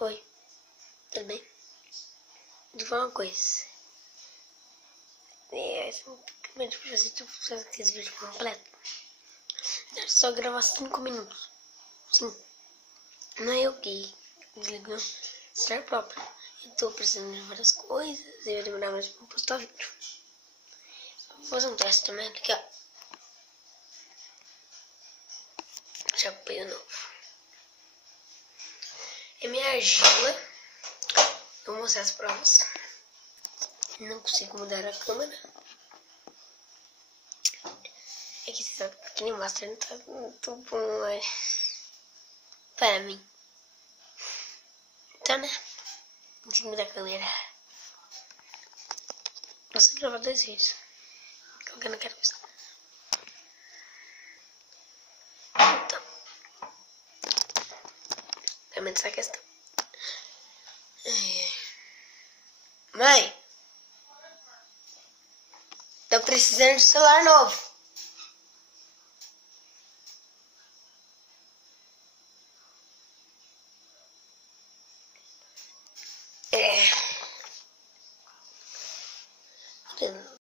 Oi, tudo bem? Deixa eu falar uma coisa. Primeiro pra fazer esse vídeo completo, é só gravar 5 minutos. Sim, não é eu que desligo, não. Será próprio. Eu tô precisando de várias coisas e vai demorar mais pra postar vídeo. Vou fazer um teste também aqui, ó. Já peguei o novo. É minha argila. Eu vou mostrar as provas. Não consigo mudar a câmera. É que você sabe que nem Master não tá muito bom hoje. Para mim. Então, né? Não consigo mudar a câmera. Posso gravar 2 vídeos. Qual que eu não quero coisa. Então. Também essa questão. Mãe. Tô precisando de celular novo.